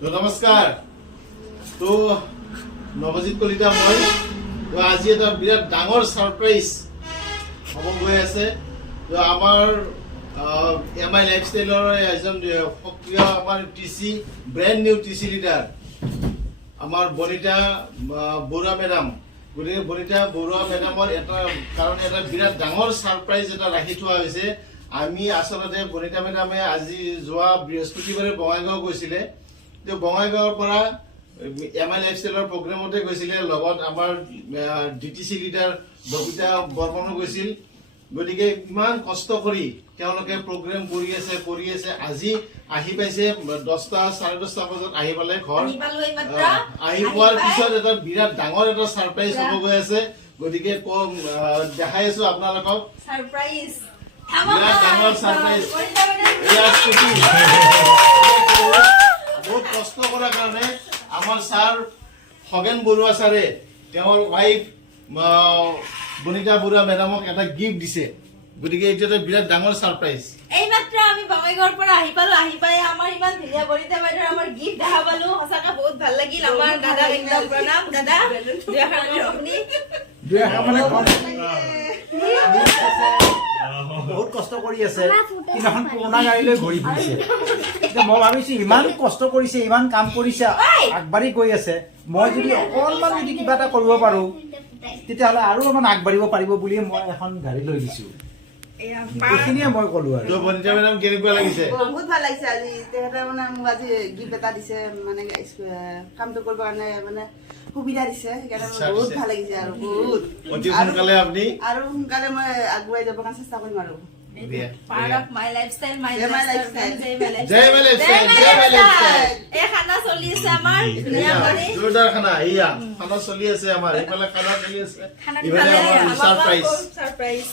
তো নমস্কাৰ তো নৱজিৎ কলিতা মই তো আজি এটা বিৰাট ডাঙৰ সাৰপ্ৰাইজ হ'ব গৈ আছে তো আমাৰ এমআই লাইফষ্টাইলৰ এজন সক্ৰিয় আমাৰ TC brand new TC leader আমাৰ বনিতা বৰুৱা মেডাম গতিকে বনিতা বৰুৱা মেডামৰ এটা কাৰণ এটা বিৰাট ডাঙৰ সাৰপ্ৰাইজ এটা ৰাখি থোৱা হৈছে আমি আসলতে বনিতা মেডামে আজি যোৱা বৃহস্পতিবাৰে বঙাইগাঁও গৈছিলে তো বঙাইগাঁৱৰ পৰা এমআই লাইফষ্টাইলৰ প্ৰগ্ৰামতে গৈছিলে লগত আমাৰ ডিটিসি লিডাৰ ববিতা বৰ্মনো গৈছিল গতিকে ইমান কষ্ট কৰি তেওঁলোকে প্ৰগ্ৰাম কৰি আছে আজি আহি পাইছে 10টা 10:30 বজাত আহি পালে ঘৰ আহি পোৱাৰ পিছত এটা বিৰাট ডাঙৰ এটা সাৰপ্ৰাইজ হ'ব গৈ আছে গতিকে কম দেখাই আছো আপোনালোকক সাৰপ্ৰাইজ বিৰাট ডাঙৰ সাৰপ্ৰাইজ এয়া স্কুটি বহুত কষ্ট কৰাৰ কাৰণে আমাৰ ছাৰ খগেন বৰুৱা ছাৰে তেওঁৰ ওয়াইফ বনিতা বৰুৱা মেডামক এটা গিফট দিছে গতিকে এটা বিৰাট ডাঙৰ সাৰপ্ৰাইজ এই মাত্ৰ আমি বঙাইগাঁৱৰ পৰা আহি পাই আমাৰ ইমান ধুনীয়া বনিতা বাইদেউ আমাৰ গিফট দেখা পালো সঁচাকৈ বহুত ভাল লাগিল আমাৰ দাদা একদম প্ৰণাম দাদা বহুত কষ্ট কৰি আছে কিমান পুৰণা গাড়ী লৈ ঘূৰি ফুৰিছে মই ভাবিছো ইমান কষ্ট কৰিছে ইমান কাম কৰিছে আগবাঢ়ি গৈ আছে মই যদি অকণমান যদি কিবা এটা কৰিব পাৰো তেতিয়াহ'লে আৰু অকণমান আগবাঢ়িব পাৰিব বুলি মই এখন গাড়ী লৈ দিছো এইখিনিয়ে মই ক'লো আৰু বনিতা মেডাম কেনেকুৱা লাগিছে বহুত ভাল লাগিছে আজি তেখেতে মানে মোক আজি গিফ্ট এটা দিছে মানে কামটো কৰিব কাৰণে মানে সুবিধা দিছে সেইকাৰণে বহুত ভাল লাগিছে আৰু বহুত অতি সোনকালে আপুনি আৰু সোনকালে মই আগুৱাই যাব কাৰণে চেষ্টা কৰিম আৰু part of my lifestyle my joy my lifestyle lifestyle joy my lifestyle এই খানা চলি আছে আমাৰ ধুনীয়া কৰি জোৰদাৰ খানা ইয়া খানা চলি আছে আমাৰ এইফালে খানা চলি আছে ইফালে আমাৰ সাৰপ্ৰাইজ সাৰপ্ৰাইজ